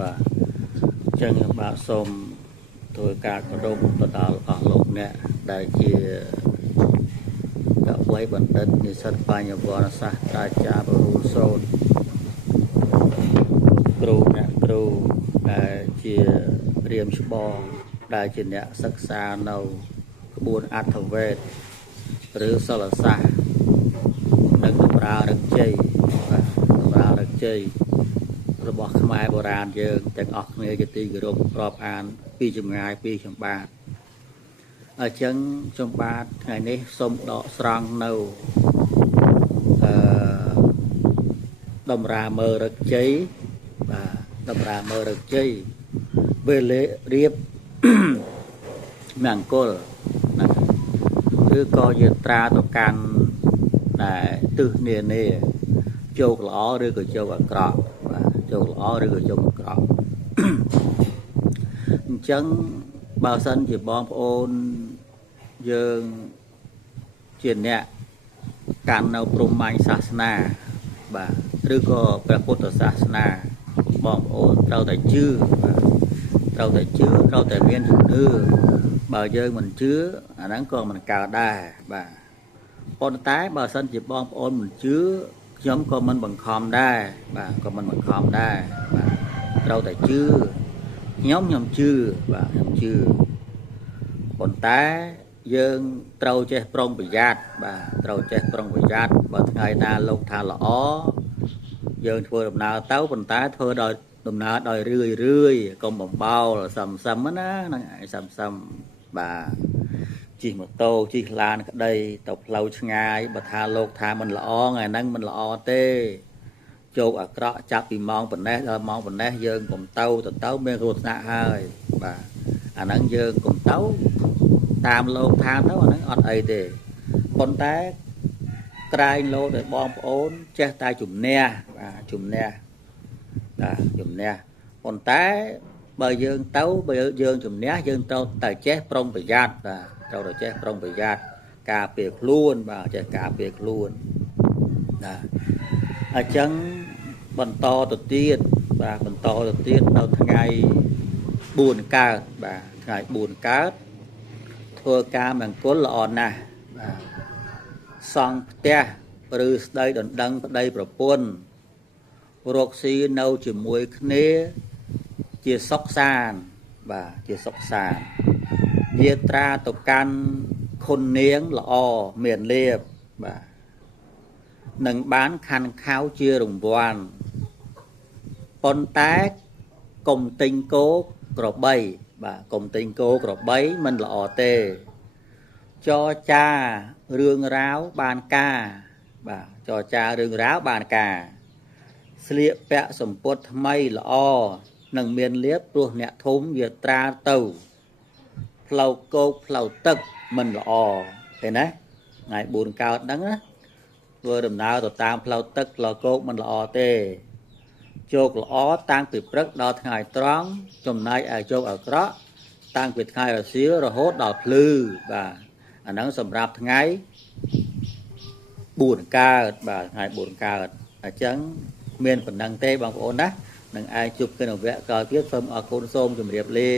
បាទអញ្ចឹងបាទសូមធ្វើការគោរពទៅដល់អស់លោកអ្នកដែលជាកវីបណ្ឌិតនិស្សិតបញ្ញវន្តសាស្ត្រាចារ្យបរុលសូត្រគ្រូអ្នកគ្រូដែលជាព្រាហ្មណ៍ច្បងដែលជាអ្នកសិក្សានៅក្បួនអត្ថវេទឬសិលសាស្ត្រនិងតម្រារឹកជ័យបាទតម្រារឹកជ័យរបស់ខ្មែរបុរាណយើងទាំងអស់គ្នាជាទីគោរពរាប់អានពីចម្ងាយពីចម្បាទអញ្ចឹងចម្បាទថ្ងៃនេះសូមដកស្រង់នៅតម្រាមើរឹកជ័យបាទតម្រាមើរឹកជ័យវេលារៀបមង្គលណាឬក៏យាត្រាទៅកាន់ដែលទិសនានាជោគល្អឬក៏ជោគអាក្រក់បាទជោគល្អឬក៏ជោគអាក្រក់អញ្ចឹងបើសិនជាបងប្អូនយើងជាអ្នកកាន់នៅព្រហ្មញ្ញសាសនាបាទឬក៏ព្រះពុទ្ធសាសនាបងប្អូនត្រូវតែជឿបាទត្រូវតែជឿត្រូវតែមានជំនឿបើយើងមិនជឿអាហ្នឹងក៏មិនកើតដែរបាទប៉ុន្តែបើសិនជាបងប្អូនមិនជឿខ្ញុំក៏មិនបង្ខំដែរបាទក៏មិនបង្ខំដែរបាទត្រូវតែជឿខ្ញុំជឿបាទខ្ញុំជឿប៉ុន្តែយើងត្រូវចេះប្រុងប្រយ័ត្នបាទត្រូវចេះប្រុងប្រយ័ត្នបើថ្ងៃណាលោកថាល្អយើងធ្វើដំណើរទៅប៉ុន្តែធ្វើដោយដំណើរដោយរឿយកុំបំបោលសឹមណាហ្នឹងឯងសឹមបាទជិះម៉ូតូជិះឡានក្តីទៅផ្លូវឆ្ងាយបើថាលោកថាមិនល្អថ្ងៃហ្នឹងមិនល្អទេជោគអាក្រក់ចាប់ពីម៉ោងប៉ុណ្ណេះដល់ម៉ោងប៉ុណ្ណេះយើងកុំទៅមានគ្រោះថ្នាក់ហើយបាទអាហ្នឹងយើងកុំទៅតាមលោកថាទៅអាហ្នឹងអត់អីទេប៉ុន្តែក្រែងលោឲ្យបងប្អូនចេះតែជំនះបាទជំនះបាទជំនះប៉ុន្តែបើយើងទៅបើយើងជំនះយើងត្រូវតែចេះប្រុងប្រយ័ត្នបាទត្រូវតែចេះប្រុងប្រយ័ត្នការពារខ្លួនបាទចេះការពារខ្លួនណាអញ្ចឹងបន្តទៅទៀតបាទបន្តទៅទៀតនៅថ្ងៃ4កើតបាទថ្ងៃ4កើតធ្វើការមង្គលល្អណាស់បាទសង់ផ្ទះឬស្ដីដណ្ដឹងប្តីប្រពន្ធរកស៊ីនៅជាមួយគ្នាជាសុខសាន្តបាទជាសុខសាន្តយាត្រាទៅកាន់ខុននាងល្អមានលៀបបាទនឹងបានខាន់ខៅជារង្វាន់ប៉ុន្តែកុំទិញគោក្របីបាទកុំទិញគោក្របីមិនល្អទេចរចារឿងរ៉ាវបានការបាទចរចារឿងរ៉ាវបានការស្លៀកពាក់សម្ពត់ថ្មីល្អនឹងមានលៀបព្រោះអ្នកធំយាត្រាទៅផ្លូវគោកផ្លូវទឹកមិនល្អឃើញណាថ្ងៃ4កើតហ្នឹងណាធ្វើដំណើរទៅតាមផ្លូវទឹកផ្លូវគោកមិនល្អទេជោគល្អតាំងពីព្រឹកដល់ថ្ងៃត្រង់ចំណែកឯជោគអាក្រក់តាំងពីថ្ងៃរសៀលរហូតដល់ភ្លឺបាទអាហ្នឹងសម្រាប់ថ្ងៃ4កើតបាទថ្ងៃ4កើតអញ្ចឹងមានប៉ុណ្ណឹងទេបងប្អូនណានឹងឯងជួបគ្នាវគ្គក្រោយទៀតសូមអរគុណសូមជម្រាបលា